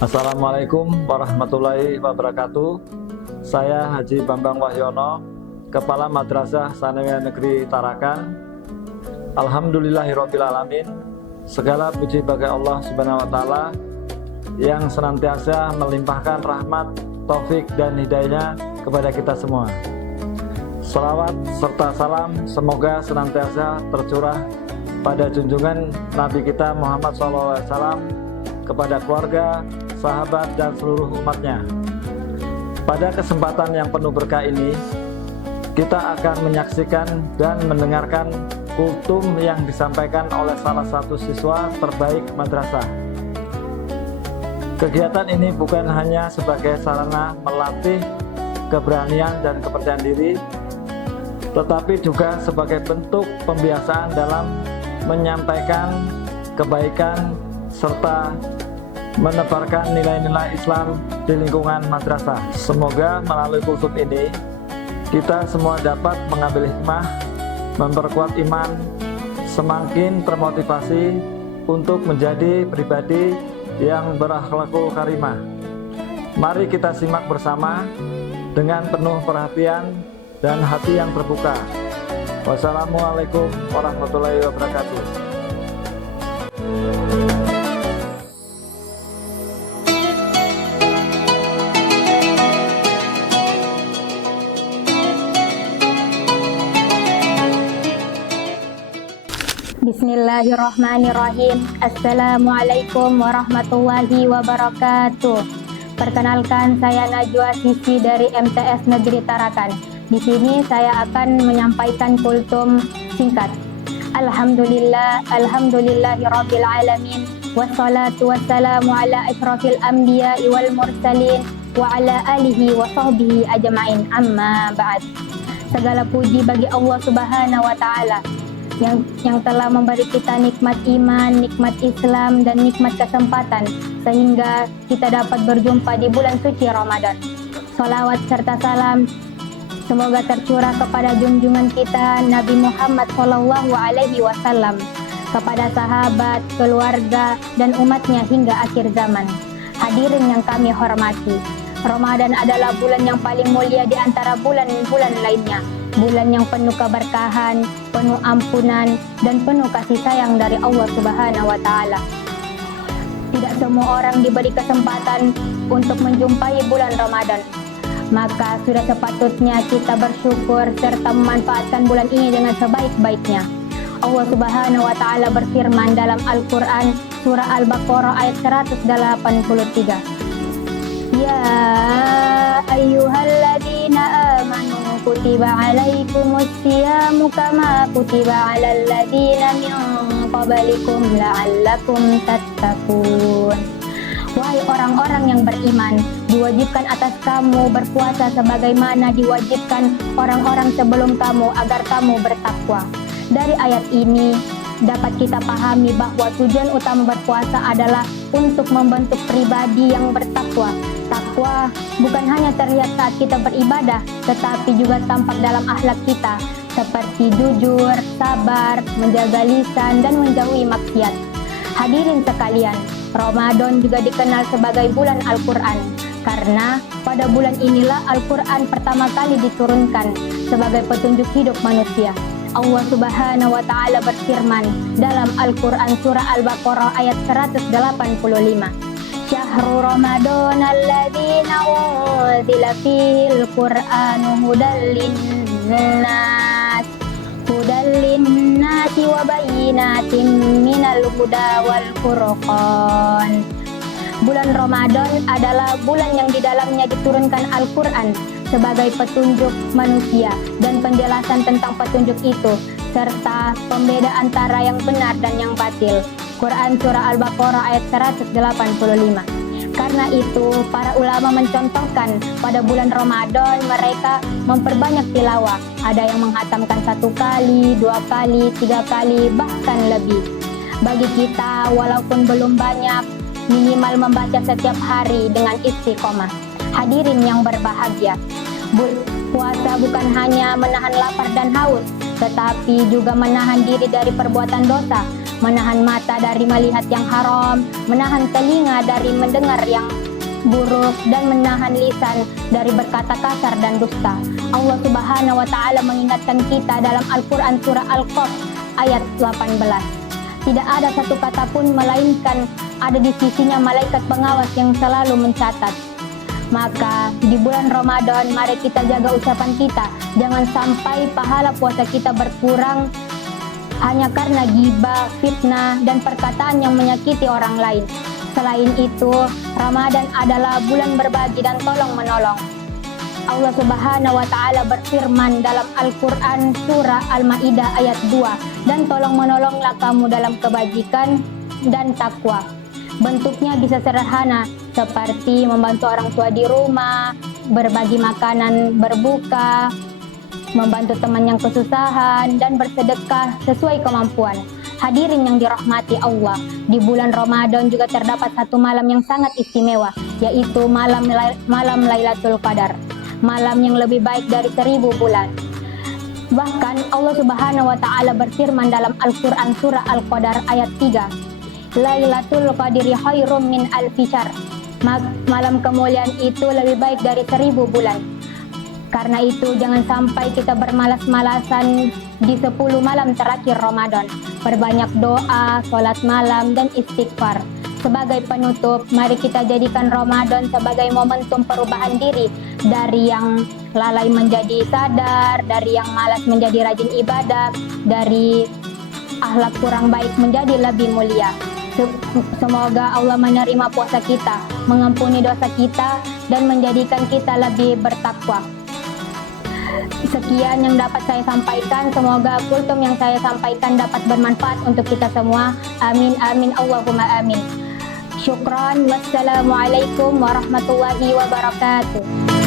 Assalamualaikum warahmatullahi wabarakatuh. Saya Haji Bambang Wahyono, Kepala Madrasah Sanawiyah Negeri Tarakan. Alhamdulillahirabbil alamin. Segala puji bagi Allah Subhanahu wa taala yang senantiasa melimpahkan rahmat, taufik dan hidayahnya kepada kita semua. Salawat serta salam semoga senantiasa tercurah pada junjungan Nabi kita Muhammad SAW, kepada keluarga, sahabat, dan seluruh umatnya. Pada kesempatan yang penuh berkah ini, kita akan menyaksikan dan mendengarkan kultum yang disampaikan oleh salah satu siswa terbaik madrasah. Kegiatan ini bukan hanya sebagai sarana melatih keberanian dan kepercayaan diri, tetapi juga sebagai bentuk pembiasaan dalam menyampaikan kebaikan serta menebarkan nilai-nilai Islam di lingkungan madrasah. Semoga melalui kultum ini kita semua dapat mengambil hikmah, memperkuat iman, semakin termotivasi untuk menjadi pribadi yang berakhlakul karimah. Mari kita simak bersama dengan penuh perhatian dan hati yang terbuka. Wassalamualaikum warahmatullahi wabarakatuh. Bismillahirrahmanirrahim. Assalamualaikum warahmatullahi wabarakatuh. Perkenalkan, saya Najwa Sisi dari MTS Negeri Tarakan. Di sini saya akan menyampaikan kultum singkat. Alhamdulillahirabbil alamin, wassalatu wassalamu ala asyrafil anbiya'i wal mursalin wa ala alihi wa sahbihi ajma'in, amma ba'd. Segala puji bagi Allah Subhanahu wa taala yang telah memberi kita nikmat iman, nikmat Islam, dan nikmat kesempatan sehingga kita dapat berjumpa di bulan suci Ramadan. Salawat serta salam semoga tercurah kepada junjungan kita Nabi Muhammad SAW, kepada sahabat, keluarga, dan umatnya hingga akhir zaman. Hadirin yang kami hormati, Ramadan adalah bulan yang paling mulia di antara bulan-bulan lainnya. Bulan yang penuh keberkahan, penuh ampunan, dan penuh kasih sayang dari Allah Subhanahu wa taala. Tidak semua orang diberi kesempatan untuk menjumpai bulan Ramadan. Maka sudah sepatutnya kita bersyukur serta memanfaatkan bulan ini dengan sebaik-baiknya. Allah Subhanahu wa taala berfirman dalam Al-Qur'an surah Al-Baqarah ayat 183. Ya ayyuhalladzina amanu kutiba alaikumus siyamu kama kutiba alal ladzina min qablikum la'allakum tattaqun. Wahai orang-orang yang beriman, diwajibkan atas kamu berpuasa sebagaimana diwajibkan orang-orang sebelum kamu agar kamu bertakwa. Dari ayat ini dapat kita pahami bahwa tujuan utama berpuasa adalah untuk membentuk pribadi yang bertakwa. Takwa bukan hanya terlihat saat kita beribadah, tetapi juga tampak dalam akhlak kita, seperti jujur, sabar, menjaga lisan, dan menjauhi maksiat. Hadirin sekalian, Ramadan juga dikenal sebagai bulan Al-Quran, karena pada bulan inilah Al-Quran pertama kali diturunkan sebagai petunjuk hidup manusia. Allah Subhanahu wa taala berfirman dalam Al-Quran surah Al-Baqarah ayat 185. Syahrul Ramadan alladzina unzila fihil Qur'anu hudal linnasi wa bayyinatin minal huda wal furqan. Bulan Ramadan adalah bulan yang di dalamnya diturunkan Al-Quran sebagai petunjuk manusia dan penjelasan tentang petunjuk itu serta pembeda antara yang benar dan yang batil. Quran surah Al-Baqarah ayat 185. Karena itu, para ulama mencontohkan pada bulan Ramadan mereka memperbanyak tilawah. Ada yang menghatamkan 1 kali, 2 kali, 3 kali, bahkan lebih. Bagi kita, walaupun belum banyak, minimal membaca setiap hari dengan istiqomah. Hadirin yang berbahagia, puasa bukan hanya menahan lapar dan haus, tetapi juga menahan diri dari perbuatan dosa. menahan mata dari melihat yang haram, menahan telinga dari mendengar yang buruk, dan menahan lisan dari berkata kasar dan dusta. Allah Subhanahu wa Ta'ala mengingatkan kita dalam Al-Quran surah Al-Qaf ayat 18. Tidak ada satu kata pun melainkan ada di sisinya malaikat pengawas yang selalu mencatat. Maka di bulan Ramadan mari kita jaga ucapan kita. Jangan sampai pahala puasa kita berkurang hanya karena ghibah, fitnah, dan perkataan yang menyakiti orang lain. Selain itu, Ramadan adalah bulan berbagi dan tolong menolong. Allah Subhanahu wa Ta'ala berfirman dalam Al-Quran surah Al-Ma'idah ayat 2, dan tolong menolonglah kamu dalam kebajikan dan takwa. Bentuknya bisa sederhana seperti membantu orang tua di rumah, berbagi makanan berbuka, membantu teman yang kesusahan, dan bersedekah sesuai kemampuan. Hadirin yang dirahmati Allah, di bulan Ramadan juga terdapat satu malam yang sangat istimewa, yaitu malam Lailatul Qadar, malam yang lebih baik dari 1000 bulan. Bahkan Allah Subhanahu wa Ta'ala berfirman dalam Al-Quran surah Al-Qadar ayat 3, Lailatul Qadri khairum min alfi syahr. Malam kemuliaan itu lebih baik dari 1000 bulan. Karena itu jangan sampai kita bermalas-malasan di 10 malam terakhir Ramadan. Perbanyak doa, sholat malam, dan istighfar. Sebagai penutup, mari kita jadikan Ramadan sebagai momentum perubahan diri. Dari yang lalai menjadi sadar, dari yang malas menjadi rajin ibadah, dari akhlak kurang baik menjadi lebih mulia. Semoga Allah menerima puasa kita, mengampuni dosa kita, dan menjadikan kita lebih bertakwa. Sekian yang dapat saya sampaikan. Semoga kultum yang saya sampaikan dapat bermanfaat untuk kita semua. Amin, amin, Allahumma amin. Syukran. Wassalamualaikum warahmatullahi wabarakatuh.